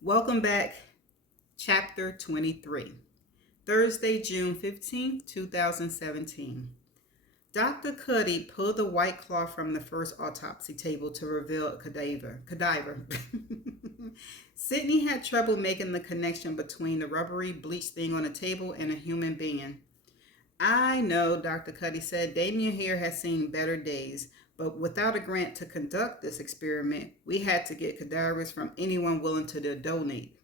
Welcome back, Chapter 23, Thursday, June 15th, 2017. Dr. Cuddy pulled the white cloth from the first autopsy table to reveal a cadaver. Sydney had trouble making the connection between the rubbery bleach thing on the table and a human being. I know, Dr. Cuddy said, Damien here has seen better days, but without a grant to conduct this experiment, we had to get cadavers from anyone willing to donate.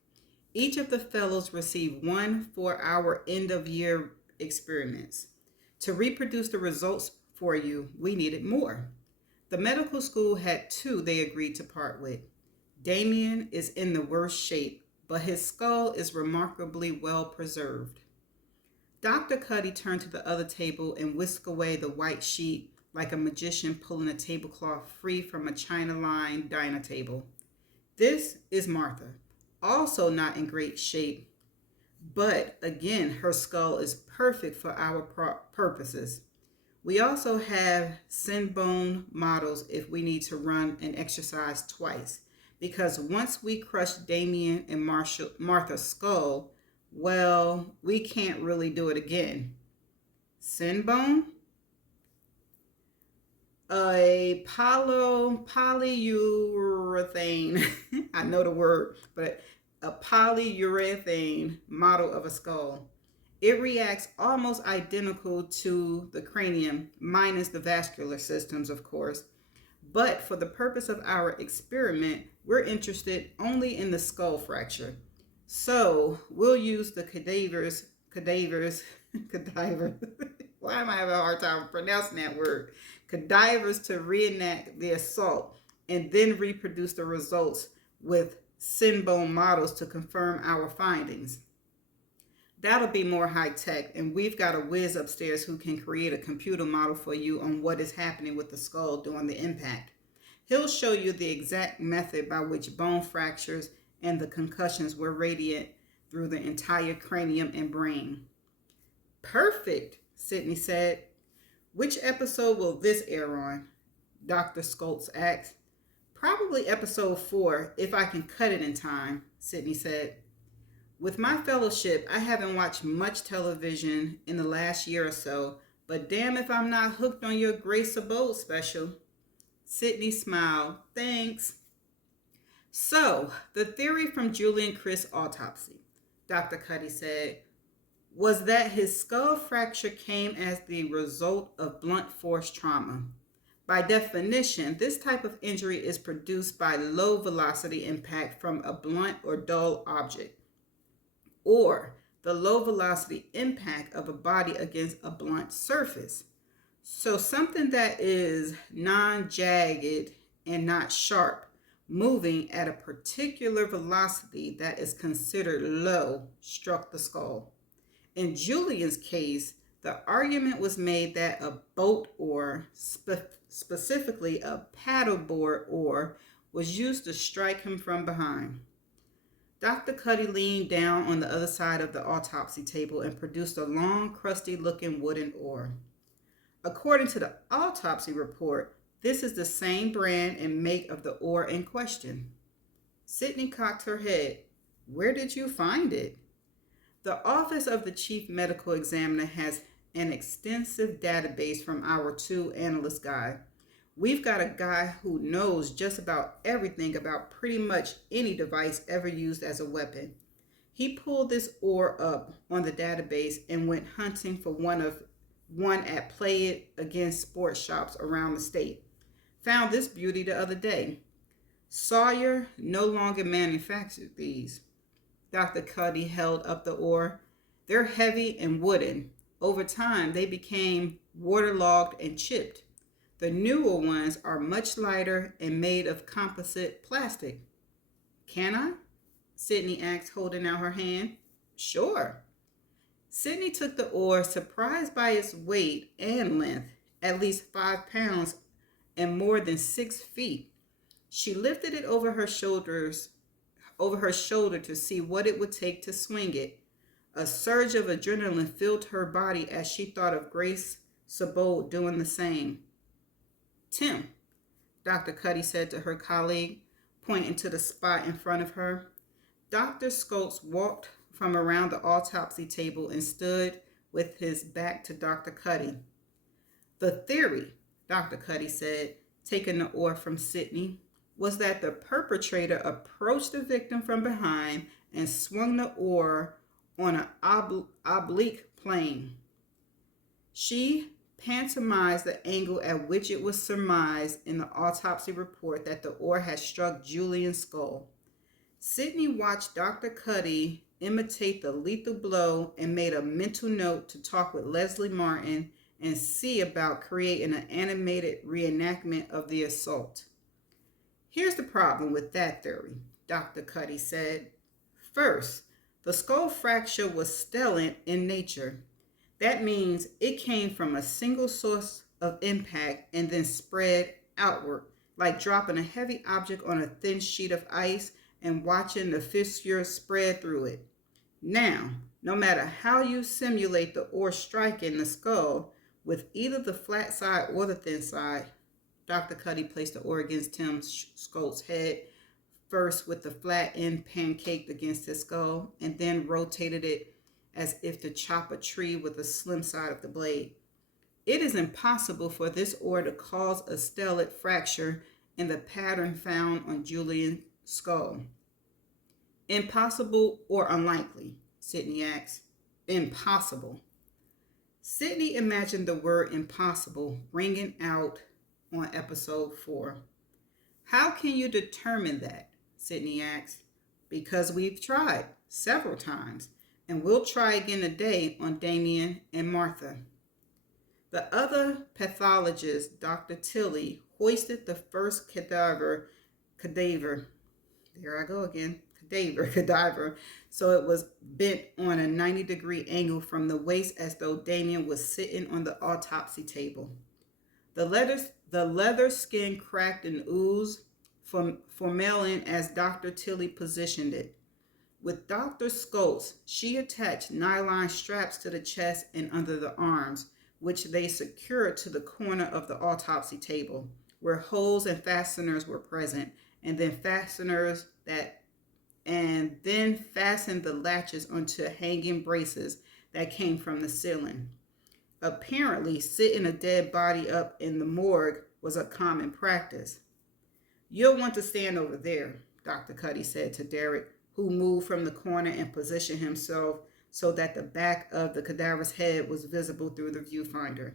Each of the fellows received 1 4-hour end of year experiments. To reproduce the results for you, we needed more. The medical school had two they agreed to part with. Damien is in the worst shape, but his skull is remarkably well preserved. Dr. Cuddy turned to the other table and whisked away the white sheet like a magician pulling a tablecloth free from a china lined dinner table. This is Martha, also not in great shape, but again, her skull is perfect for our purposes. We also have sin bone models if we need to run an exercise twice, because once we crush Damien and Martha's skull, well, we can't really do it again. Sin bone? A polyurethane, I know the word, but a polyurethane model of a skull. It reacts almost identical to the cranium, minus the vascular systems, of course. But for the purpose of our experiment, we're interested only in the skull fracture. So we'll use the cadavers. Why am I having a hard time pronouncing that word? Cadavers to reenact the assault and then reproduce the results with sin bone models to confirm our findings. That'll be more high tech, and we've got a whiz upstairs who can create a computer model for you on what is happening with the skull during the impact. He'll show you the exact method by which bone fractures and the concussions were radiant through the entire cranium and brain. Perfect, Sydney said. Which episode will this air on? Dr. Schultz asked. Probably episode 4, if I can cut it in time, Sydney said. With my fellowship, I haven't watched much television in the last year or so, but damn if I'm not hooked on your Grace Abode special. Sydney smiled. Thanks. So, the theory from Julian Chris's autopsy, Dr. Cuddy said, was that his skull fracture came as the result of blunt force trauma. By definition, this type of injury is produced by low velocity impact from a blunt or dull object, or the low velocity impact of a body against a blunt surface. So something that is non-jagged and not sharp, moving at a particular velocity that is considered low, struck the skull. In Julian's case, the argument was made that a boat oar, specifically a paddleboard oar, was used to strike him from behind. Dr. Cuddy leaned down on the other side of the autopsy table and produced a long, crusty-looking wooden oar. According to the autopsy report, this is the same brand and make of the oar in question. Sydney cocked her head. Where did you find it? The Office of the Chief Medical Examiner has an extensive database from our 2 analyst guy. We've got a guy who knows just about everything about pretty much any device ever used as a weapon. He pulled this oar up on the database and went hunting for one at Play It Again sports shops around the state. Found this beauty the other day. Sawyer no longer manufactured these. Dr. Cuddy held up the oar. They're heavy and wooden. Over time, they became waterlogged and chipped. The newer ones are much lighter and made of composite plastic. Can I? Sydney asked, holding out her hand. Sure. Sydney took the oar, surprised by its weight and length, at least 5 pounds and more than 6 feet. She lifted it over her shoulder to see what it would take to swing it. A surge of adrenaline filled her body as she thought of Grace Sabot doing the same. Tim, Dr. Cuddy said to her colleague, pointing to the spot in front of her. Dr. Scopes walked from around the autopsy table and stood with his back to Dr. Cuddy. The theory, Dr. Cuddy said, taking the oar from Sidney, was that the perpetrator approached the victim from behind and swung the oar on an oblique plane. She pantomized the angle at which it was surmised in the autopsy report that the oar had struck Julian's skull. Sidney watched Dr. Cuddy imitate the lethal blow and made a mental note to talk with Leslie Martin and see about creating an animated reenactment of the assault. Here's the problem with that theory, Dr. Cuddy said. First, the skull fracture was stellate in nature. That means it came from a single source of impact and then spread outward, like dropping a heavy object on a thin sheet of ice and watching the fissure spread through it. Now, no matter how you simulate the oar striking the skull, with either the flat side or the thin side, Dr. Cuddy placed the oar against Tim Scopes' head, first with the flat end pancaked against his skull, and then rotated it as if to chop a tree with the slim side of the blade. It is impossible for this oar to cause a stellate fracture in the pattern found on Julian's skull. Impossible or unlikely? Sidney asked. Impossible. Sidney imagined the word impossible ringing out on episode 4. How can you determine that? Sidney asked. Because we've tried several times, and we'll try again today on Damien and Martha. The other pathologist, Dr. Tilley, hoisted the first cadaver, there I go again, cadaver, so it was bent on a 90-degree angle from the waist as though Damien was sitting on the autopsy table. The leather skin cracked and oozed formalin as Dr. Tilley positioned it. With Dr. Scopes, she attached nylon straps to the chest and under the arms, which they secured to the corner of the autopsy table, where holes and fasteners were present, and then fastened the latches onto hanging braces that came from the ceiling. Apparently, sitting a dead body up in the morgue was a common practice. You'll want to stand over there, Dr. Cuddy said to Derek, who moved from the corner and positioned himself so that the back of the cadaver's head was visible through the viewfinder.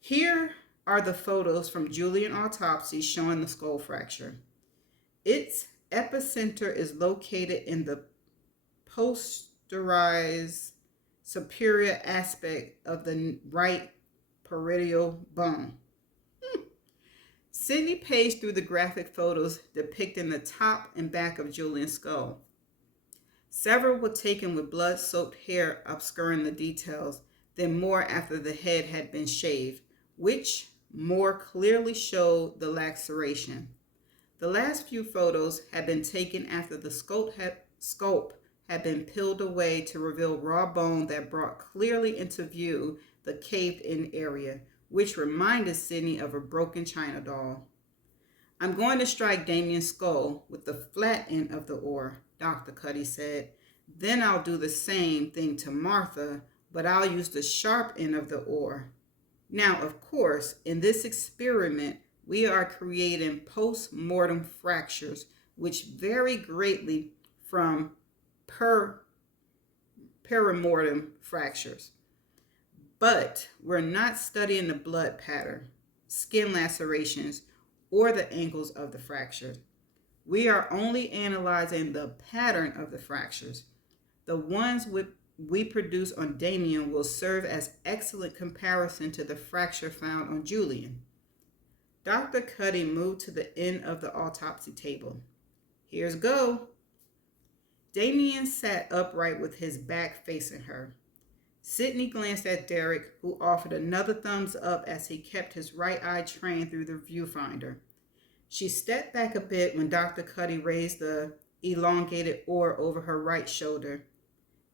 Here are the photos from Julian autopsy showing the skull fracture. Its epicenter is located in the posterized superior aspect of the right parietal bone. Sidney paged through the graphic photos depicting the top and back of Julian's skull. Several were taken with blood-soaked hair obscuring the details, then more after the head had been shaved, which more clearly showed the laceration. The last few photos had been taken after the scope had been peeled away to reveal raw bone that brought clearly into view the caved-in area, which reminded Sidney of a broken china doll. I'm going to strike Damien's skull with the flat end of the oar, Dr. Cuddy said. Then I'll do the same thing to Martha, but I'll use the sharp end of the oar. Now, of course, in this experiment, we are creating post-mortem fractures, which vary greatly from perimortem fractures. But we're not studying the blood pattern, skin lacerations, or the angles of the fractures. We are only analyzing the pattern of the fractures. The ones we produce on Damien will serve as excellent comparison to the fracture found on Julian. Dr. Cuddy moved to the end of the autopsy table. Here's go. Damien sat upright with his back facing her. Sidney glanced at Derek, who offered another thumbs up as he kept his right eye trained through the viewfinder. She stepped back a bit when Dr. Cuddy raised the elongated oar over her right shoulder.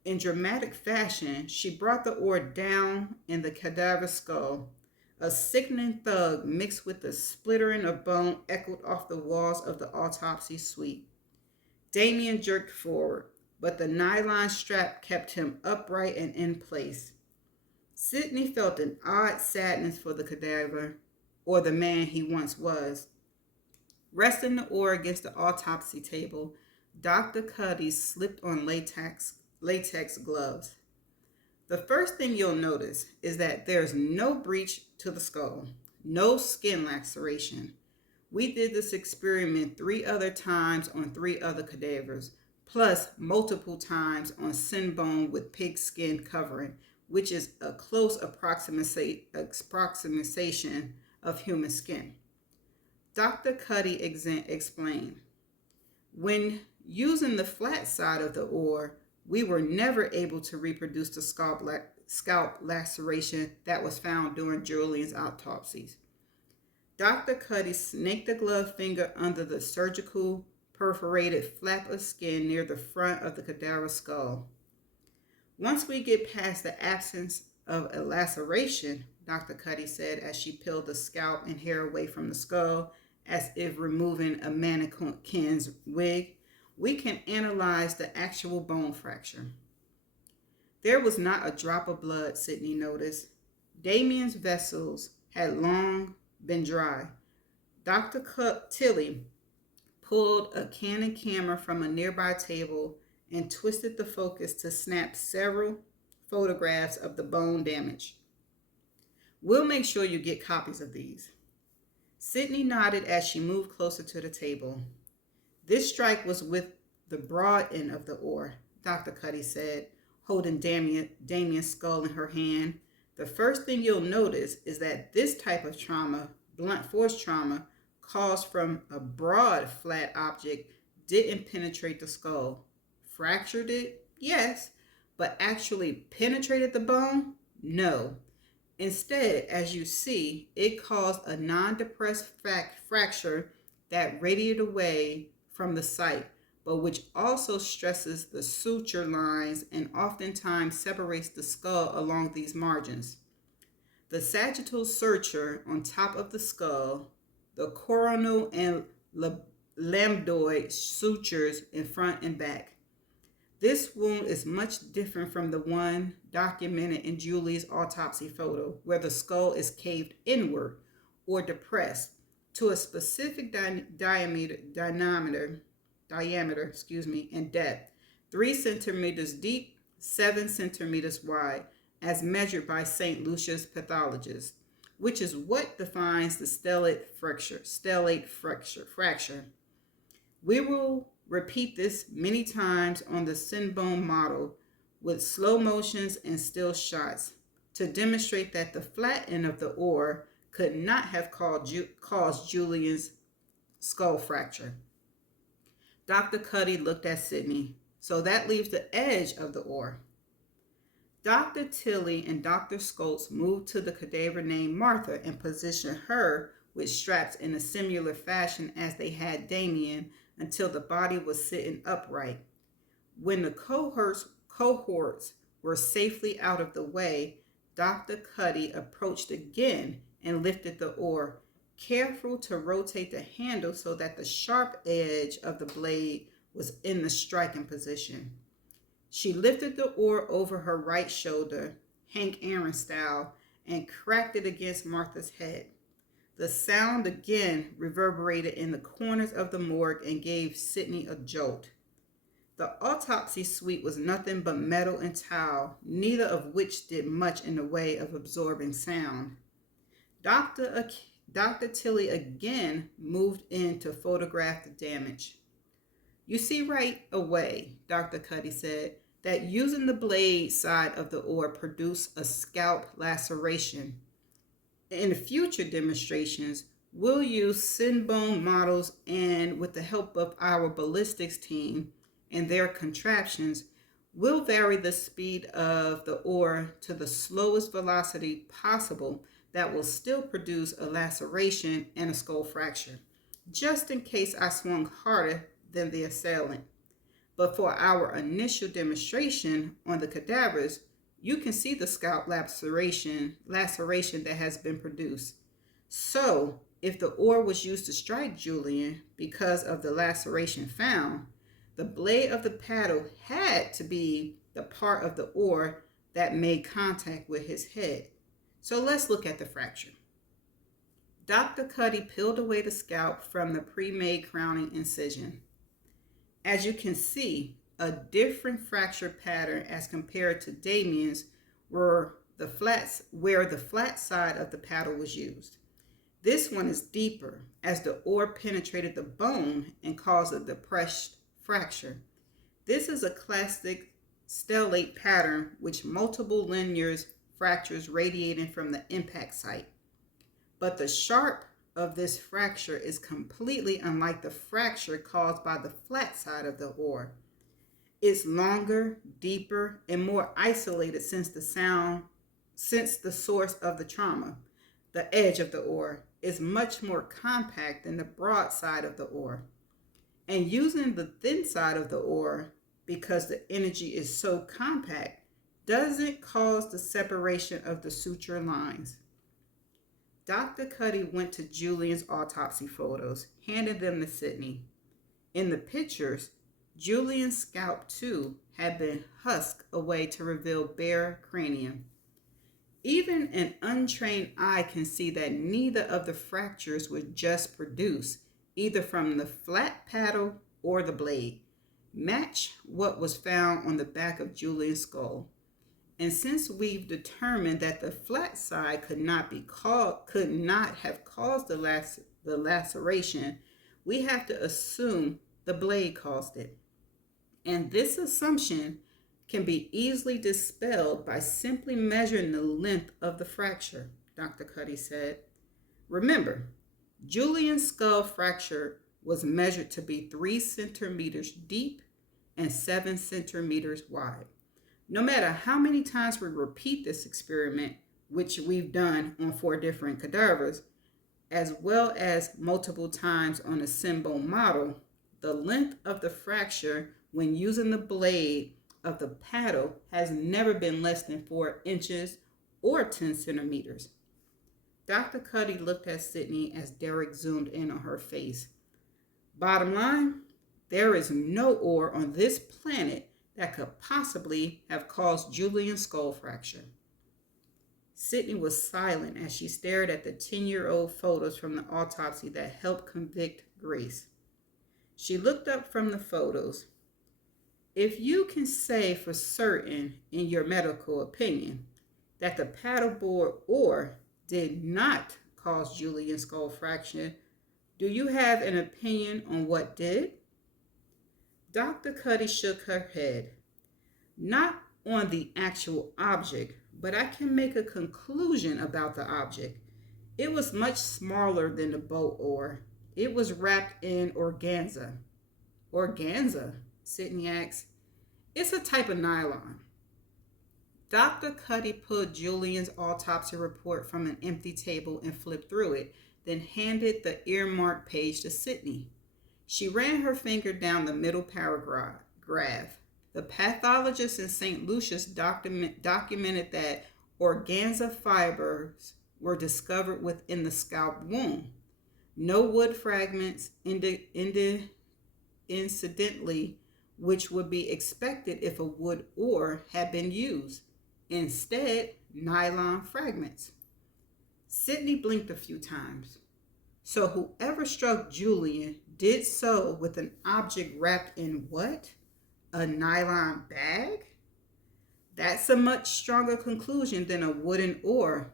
In dramatic fashion, she brought the oar down in the cadaver's skull. A sickening thud mixed with the splittering of bone echoed off the walls of the autopsy suite. Damien jerked forward, but the nylon strap kept him upright and in place. Sidney felt an odd sadness for the cadaver, or the man he once was. Resting the oar against the autopsy table, Dr. Cuddy slipped on latex gloves. The first thing you'll notice is that there's no breach to the skull, no skin laceration. We did this experiment 3 other times on 3 other cadavers, plus multiple times on sin bone with pig skin covering, which is a close approximation of human skin. Dr. Cuddy explained, when using the flat side of the oar, we were never able to reproduce the scalp laceration that was found during Julian's autopsies. Dr. Cuddy snaked the glove finger under the surgical perforated flap of skin near the front of the cadaver's skull. Once we get past the absence of a laceration, Dr. Cuddy said as she peeled the scalp and hair away from the skull, as if removing a mannequin's wig, we can analyze the actual bone fracture. There was not a drop of blood, Sidney noticed. Damien's vessels had long been dry. Dr. Tilly pulled a Canon camera from a nearby table and twisted the focus to snap several photographs of the bone damage. We'll make sure you get copies of these. Sidney nodded as she moved closer to the table. This strike was with the broad end of the oar, Dr. Cuddy said, holding Damien's skull in her hand. The first thing you'll notice is that this type of trauma, blunt force trauma, caused from a broad flat object, didn't penetrate the skull. Fractured it? Yes. But actually penetrated the bone? No. Instead, as you see, it caused a non-depressed fracture that radiated away from the site, but which also stresses the suture lines and oftentimes separates the skull along these margins. The sagittal suture on top of the skull, the coronal and lambdoid sutures in front and back. This wound is much different from the one documented in Julie's autopsy photo, where the skull is caved inward or depressed to a specific diameter, and depth, 3 centimeters deep, 7 centimeters wide, as measured by St. Lucia's pathologist, which is what defines the stellate fracture. We will repeat this many times on the sin bone model with slow motions and still shots to demonstrate that the flat end of the oar could not have caused Julian's skull fracture. Dr. Cuddy looked at Sidney. So that leaves the edge of the oar. Dr. Tilly and Dr. Scholz moved to the cadaver named Martha and positioned her with straps in a similar fashion as they had Damien until the body was sitting upright. When the cohorts were safely out of the way, Dr. Cuddy approached again and lifted the oar, careful to rotate the handle so that the sharp edge of the blade was in the striking position. She lifted the oar over her right shoulder, Hank Aaron style, and cracked it against Martha's head. The sound again reverberated in the corners of the morgue and gave Sidney a jolt. The autopsy suite was nothing but metal and tile, neither of which did much in the way of absorbing sound. Dr. Tilly again moved in to photograph the damage. You see right away, Dr. Cuddy said, that using the blade side of the oar produced a scalp laceration. In future demonstrations, we'll use sin bone models, and with the help of our ballistics team and their contraptions, we'll vary the speed of the oar to the slowest velocity possible that will still produce a laceration and a skull fracture, just in case I swung harder than the assailant. But for our initial demonstration on the cadavers, you can see the scalp laceration that has been produced. So, if the oar was used to strike Julian because of the laceration found, The blade of the paddle had to be the part of the oar that made contact with his head. So let's look at the fracture. Dr. Cuddy peeled away the scalp from the pre-made crowning incision. As you can see, a different fracture pattern as compared to Damien's where the flat side of the paddle was used. This one is deeper as the oar penetrated the bone and caused a depressed fracture. This is a classic stellate pattern with multiple linear fractures radiating from the impact site. But the sharp of this fracture is completely unlike the fracture caused by the flat side of the oar. It's longer, deeper, and more isolated since the source of the trauma. The edge of the oar is much more compact than the broad side of the oar. And using the thin side of the oar, because the energy is so compact, doesn't cause the separation of the suture lines. Dr. Cuddy went to Julian's autopsy photos, handed them to Sydney. In the pictures, Julian's scalp too had been husked away to reveal bare cranium. Even an untrained eye can see that neither of the fractures were just produced, either from the flat paddle or the blade. Match what was found on the back of Julian's skull. And since we've determined that the flat side could not have caused the laceration, we have to assume the blade caused it. And this assumption can be easily dispelled by simply measuring the length of the fracture, Dr. Cuddy said. Remember, Julian's skull fracture was measured to be 3 centimeters deep and 7 centimeters wide. No matter how many times we repeat this experiment, which we've done on 4 different cadavers, as well as multiple times on a Sinbone model, the length of the fracture when using the blade of the paddle has never been less than 4 inches or 10 centimeters. Dr. Cuddy looked at Sydney as Derek zoomed in on her face. Bottom line, there is no oar on this planet that could possibly have caused Julian's skull fracture. Sydney was silent as she stared at the 10-year-old photos from the autopsy that helped convict Grace. She looked up from the photos. If you can say for certain in your medical opinion that the paddleboard oar did not cause Julian's skull fracture, do you have an opinion on what did? Dr. Cuddy shook her head. Not on the actual object, but I can make a conclusion about the object. It was much smaller than the boat oar. It was wrapped in organza. Organza? Sydney asked. It's a type of nylon. Dr. Cuddy pulled Julian's autopsy report from an empty table and flipped through it, then handed the earmarked page to Sydney. She ran her finger down the middle paragraph. The pathologist in St. Lucia's documented that organza fibers were discovered within the scalp wound. No wood fragments, incidentally, which would be expected if a wood oar had been used. Instead, nylon fragments. Sydney blinked a few times. So whoever struck Julian did so with an object wrapped in what? A nylon bag? That's a much stronger conclusion than a wooden oar.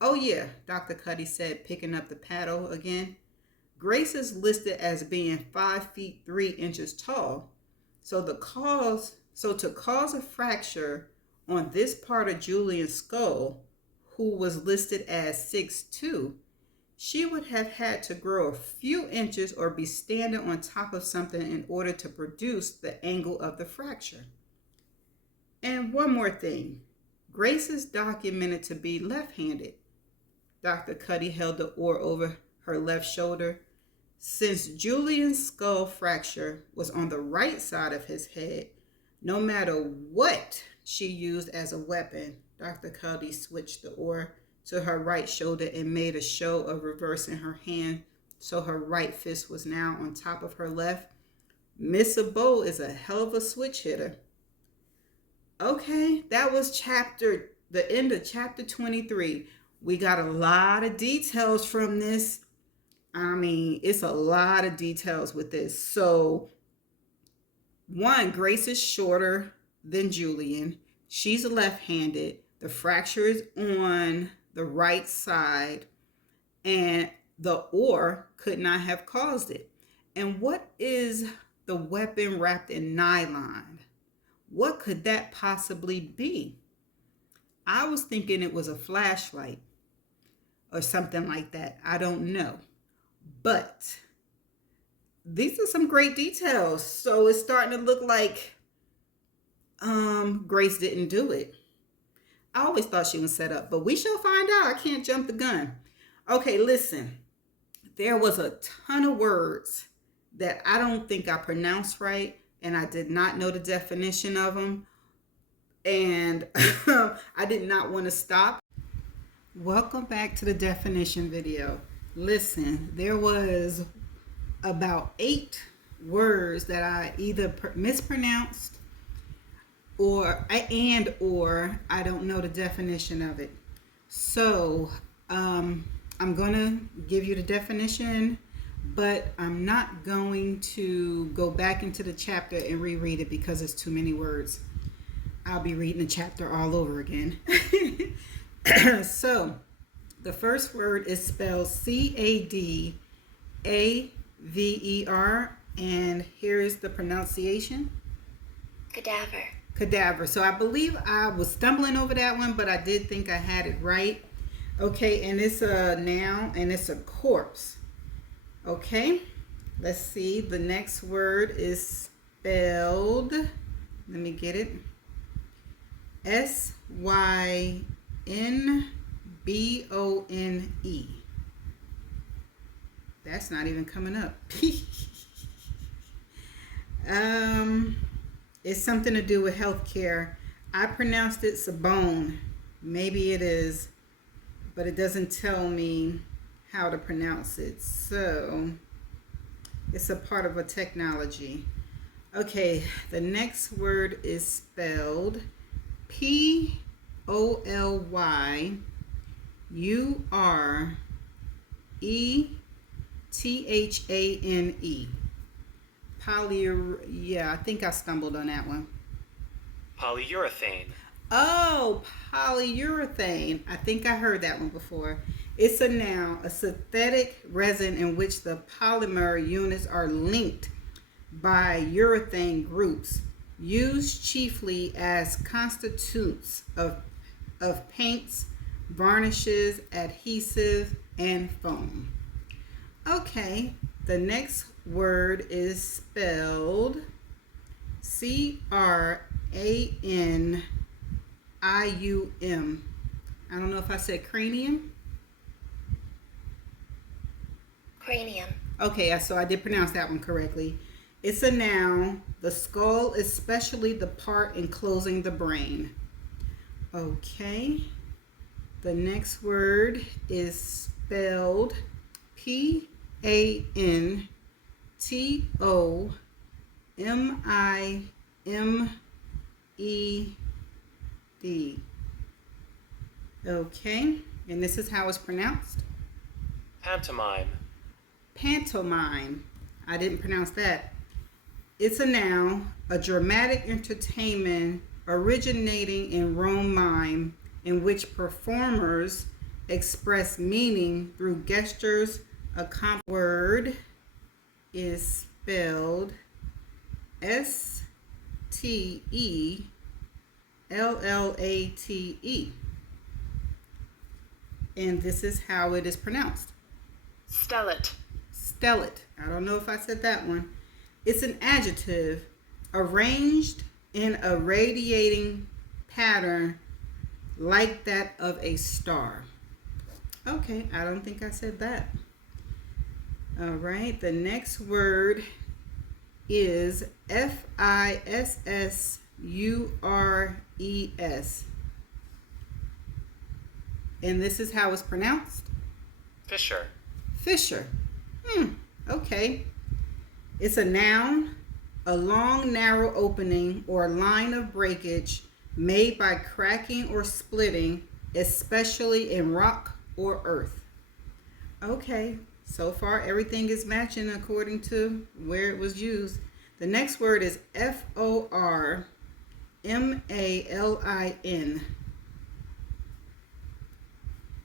Oh yeah, Dr. Cuddy said, picking up the paddle again. Grace is listed as being 5 feet 3 inches tall. So to cause a fracture on this part of Julian's skull, who was listed as 6'2", she would have had to grow a few inches or be standing on top of something in order to produce the angle of the fracture. And one more thing. Grace is documented to be left-handed. Dr. Cuddy held the oar over her left shoulder. Since Julian's skull fracture was on the right side of his head, no matter what she used as a weapon, Dr. Cuddy switched the oar to her right shoulder and made a show of reversing her hand so her right fist was now on top of her left. Mr. Bo is a hell of a switch hitter. Okay, that was the end of chapter 23. We got a lot of details from this. I mean, it's a lot of details with this. So, one, Grace is shorter than Julian. She's left-handed. The fracture is on the right side, and the oar could not have caused it. And what is the weapon wrapped in nylon? What could that possibly be? I was thinking it was a flashlight or something like that. I don't know. But these are some great details. So it's starting to look like Grace didn't do it. I always thought she was set up, but we shall find out. I can't jump the gun. Okay, listen. There was a ton of words that I don't think I pronounced right, and I did not know the definition of them. And I did not want to stop. Welcome back to the definition video. Listen, there was about 8 words that I either mispronounced or I don't know the definition of it. So I'm gonna give you the definition, but I'm not going to go back into the chapter and reread it because it's too many words. I'll be reading the chapter all over again. So the first word is spelled Cadaver, and here is the pronunciation. Cadaver. So I believe I was stumbling over that one, but I did think I had it right. Okay, and it's a noun and it's a corpse. Okay, let's see. The next word is spelled, let me get it, Synbone. That's not even coming up. It's something to do with healthcare. I pronounced it Sabone. Maybe it is, but it doesn't tell me how to pronounce it. So it's a part of a technology. Okay, the next word is spelled Polyurethane. Yeah, I think I stumbled on that one. Polyurethane. Oh, polyurethane. I think I heard that one before. It's a noun, a synthetic resin in which the polymer units are linked by urethane groups, used chiefly as constituents of paints, varnishes, adhesive, and foam. Okay, the next word is spelled Cranium. I don't know if I said cranium. Cranium. Okay, so I did pronounce that one correctly. It's a noun. The skull, especially the part enclosing the brain. Okay. The next word is spelled Pantomime. Okay, and this is how it's pronounced. Pantomime. Pantomime. I didn't pronounce that. It's a noun, a dramatic entertainment originating in Rome mime, in which performers express meaning through gestures. A word is spelled Stelate. And this is how it is pronounced. Stellate. Stellate. I don't know if I said that one. It's an adjective arranged in a radiating pattern like that of a star. Okay, I don't think I said that. All right, the next word is Fissures. And this is how it's pronounced? Fissure. Fissure. Okay. It's a noun, a long, narrow opening or line of breakage made by cracking or splitting, especially in rock or earth. Okay, so far everything is matching according to where it was used. The next word is formalin.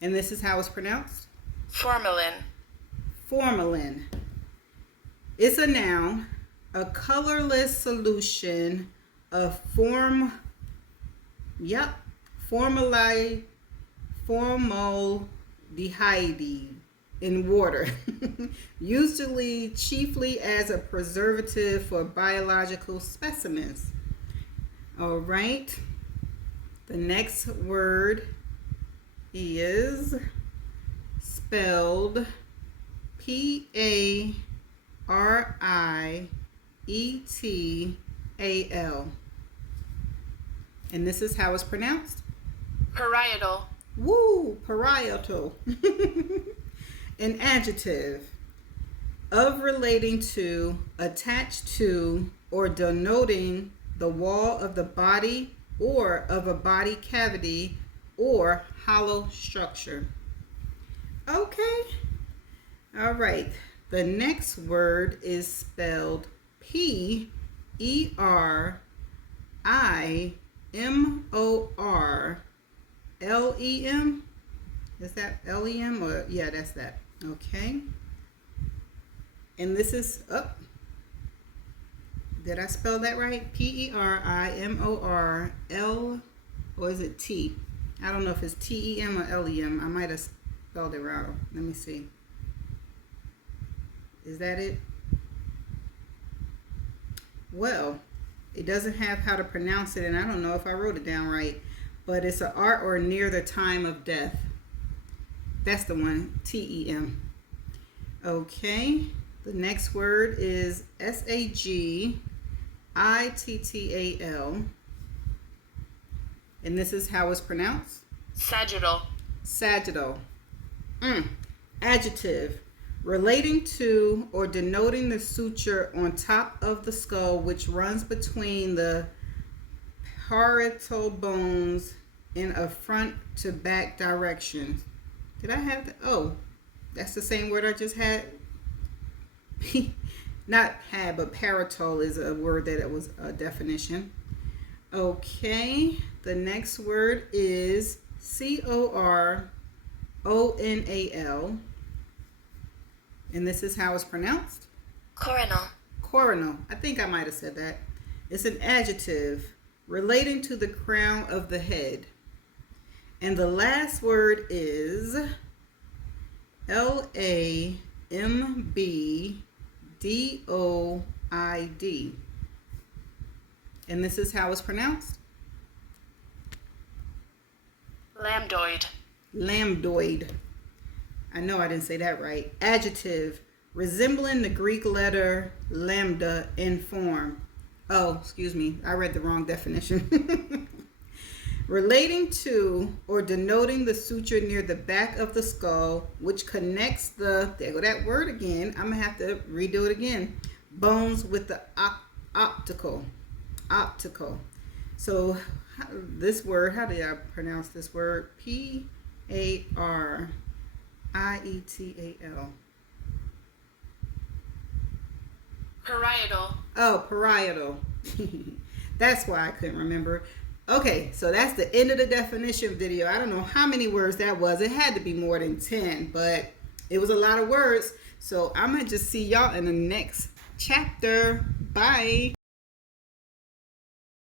And this is how it's pronounced? Formalin. Formalin. It's a noun, a colorless solution of formaldehyde in water, usually chiefly as a preservative for biological specimens. All right. The next word is spelled Parietal. And this is how it's pronounced? Parietal. Woo, parietal. An adjective of relating to, attached to, or denoting the wall of the body or of a body cavity or hollow structure. Okay. All right. The next word is spelled Perimor. Lem. Is that Lem or yeah, that's that. Okay. And this is up. Did I spell that right? Perimor or is it T? I don't know if it's TEM or LEM. I might have spelled it wrong. Let me see. Is that it? Well, it doesn't have how to pronounce it, and I don't know if I wrote it down right. But it's an art or near the time of death. That's the one, TEM. Okay, the next word is SAGITTAL. And this is how it's pronounced? Sagittal. Sagittal. Adjective, relating to or denoting the suture on top of the skull which runs between the parietal bones in a front to back direction. Did I have the, oh, that's the same word I just had? Not had, but parietal is a word that it was a definition. Okay, the next word is CORONAL. And this is how it's pronounced? Coronal. Coronal. I think I might have said that. It's an adjective relating to the crown of the head. And the last word is LAMBDOID. And this is how it's pronounced? Lambdoid. Lambdoid. I know I didn't say that right. Adjective, resembling the Greek letter lambda in form. Oh, excuse me. I read the wrong definition. Relating to or denoting the suture near the back of the skull, which connects the, there go that word again. I'm going to have to redo it again. Bones with the optical. So this word, how did I pronounce this word? Parietal. Parietal. Oh, parietal. That's why I couldn't remember. Okay, so that's the end of the definition video. I don't know how many words that was. It had to be more than 10, but it was a lot of words. So I'm going to just see y'all in the next chapter. Bye.